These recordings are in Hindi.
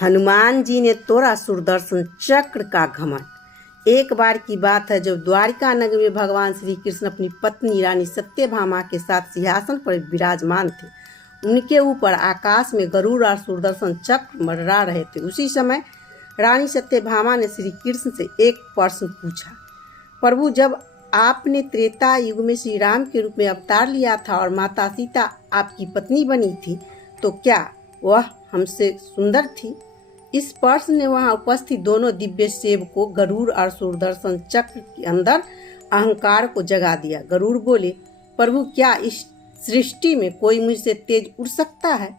हनुमान जी ने तोड़ा सुदर्शन चक्र का घमंड। एक बार की बात है जब द्वारिका नगर में भगवान श्री कृष्ण अपनी पत्नी रानी सत्यभामा के साथ सिंहासन पर विराजमान थे। उनके ऊपर आकाश में गरुड़ और सुदर्शन चक्र मंडरा रहे थे। उसी समय रानी सत्यभामा ने श्री कृष्ण से एक प्रश्न पूछा, प्रभु, जब आपने त्रेता युग में श्री राम के रूप में अवतार लिया था और माता सीता आपकी पत्नी बनी थी, तो क्या वह हमसे सुंदर थी? इस प्रश्न ने वहां उपस्थित दोनों दिव्य सेवकों गरुड़ और सुदर्शन चक्र के अंदर अहंकार को जगा दिया। गरुड़ बोले, प्रभु, क्या इस सृष्टि में कोई मुझसे तेज उड़ सकता है?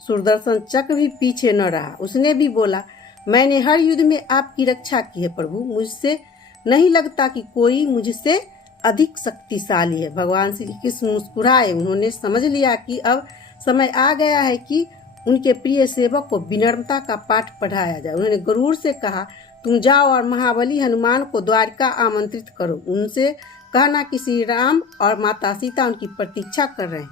सुदर्शन चक्र भी पीछे न रहा, उसने भी बोला, मैंने हर युद्ध में आपकी रक्षा की है प्रभु, मुझसे नहीं लगता कि कोई मुझसे अधिक शक्तिशाली है। भगवान श्री कृष्ण मुस्कुराए। उन्होंने समझ लिया कि अब समय आ गया है कि उनके प्रिय सेवक को विनम्रता का पाठ पढ़ाया जाए। उन्होंने गरुड़ से कहा, तुम जाओ और महाबली हनुमान को द्वारिका आमंत्रित करो। उनसे कहना कि श्री राम और माता सीता उनकी प्रतीक्षा कर रहे हैं।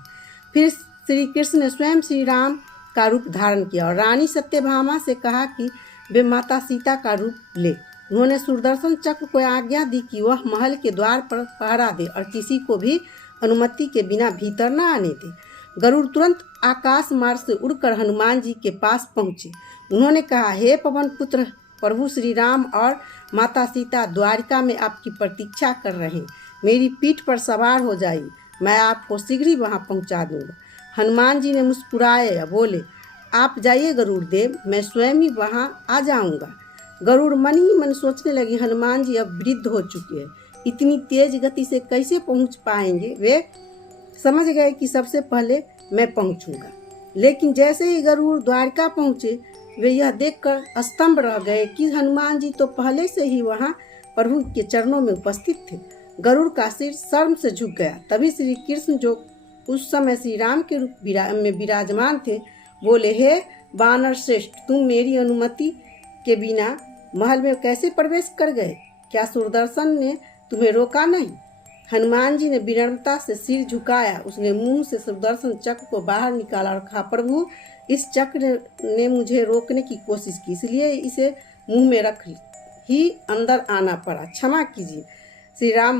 फिर श्री कृष्ण ने स्वयं श्री राम का रूप धारण किया और रानी सत्यभामा से कहा कि वे माता सीता का रूप ले। उन्होंने सुदर्शन चक्र को आज्ञा दी कि वह महल के द्वार पर पहरा दे और किसी को भी अनुमति के बिना भीतर न आने दे। गरुड़ तुरंत आकाश मार्ग से उड़कर हनुमान जी के पास पहुंचे। उन्होंने कहा, हे पवन पुत्र, प्रभु श्री राम और माता सीता द्वारिका में आपकी प्रतीक्षा कर रहे हैं। मेरी पीठ पर सवार हो जाइए, मैं आपको शीघ्र ही वहां पहुंचा दूंगा। हनुमान जी ने मुस्कुराए या बोले, आप जाइए गरुड़ देव, मैं स्वयं ही वहां आ जाऊंगा। गरुड़ मन ही मन सोचने लगे, हनुमान जी अब वृद्ध हो चुके हैं, इतनी तेज गति से कैसे पहुंच पाएंगे? वे समझ गए कि सबसे पहले मैं पहुंचूंगा। लेकिन जैसे ही गरुड़ द्वारिका पहुंचे, वे यह देखकर स्तंभ रह गए कि हनुमान जी तो पहले से ही वहां प्रभु के चरणों में उपस्थित थे। गरुड़ का सिर शर्म से झुक गया। तभी श्री कृष्ण, जो उस समय श्री राम के रूप में विराजमान थे, बोले, हे वानर श्रेष्ठ, तुम मेरी अनुमति के बिना महल में कैसे प्रवेश कर गए? क्या सुदर्शन ने तुम्हें रोका नहीं? हनुमान जी ने विनम्रता से सिर झुकाया। उसने मुंह से सुदर्शन चक्र को बाहर निकाला और कहा, प्रभु, इस चक्र ने मुझे रोकने की कोशिश की, इसलिए इसे मुंह में रख ही अंदर आना पड़ा, क्षमा कीजिए। श्री राम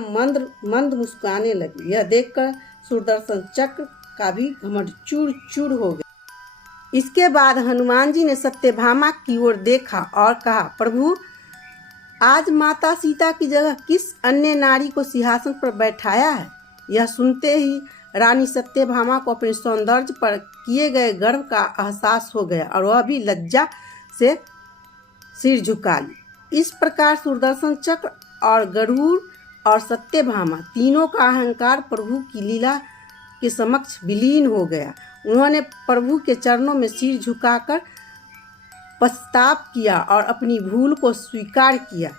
मंद मुस्कुराने लगे। यह देखकर सुदर्शन चक्र का भी घमंड चूर चूर हो गया। इसके बाद हनुमान जी ने सत्यभामा की ओर देखा और कहा, प्रभु, आज माता सीता की जगह किस अन्य नारी को सिंहासन पर बैठाया है? यह सुनते ही रानी सत्यभामा को अपने सौंदर्य पर किए गए गर्व का एहसास हो गया और वह भी लज्जा से सिर झुका ली। इस प्रकार सुदर्शन चक्र और गरुड़ और सत्यभामा तीनों का अहंकार प्रभु की लीला के समक्ष विलीन हो गया। उन्होंने प्रभु के चरणों में सिर झुकाकर पश्चाताप किया और अपनी भूल को स्वीकार किया।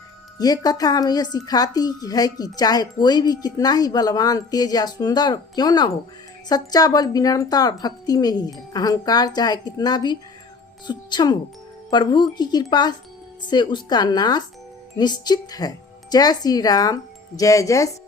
ये कथा हमें यह सिखाती है कि चाहे कोई भी कितना ही बलवान, तेज या सुंदर क्यों न हो, सच्चा बल विनम्रता और भक्ति में ही है। अहंकार चाहे कितना भी सूक्ष्म हो, प्रभु की कृपा से उसका नाश निश्चित है। जय श्री राम, जय जय।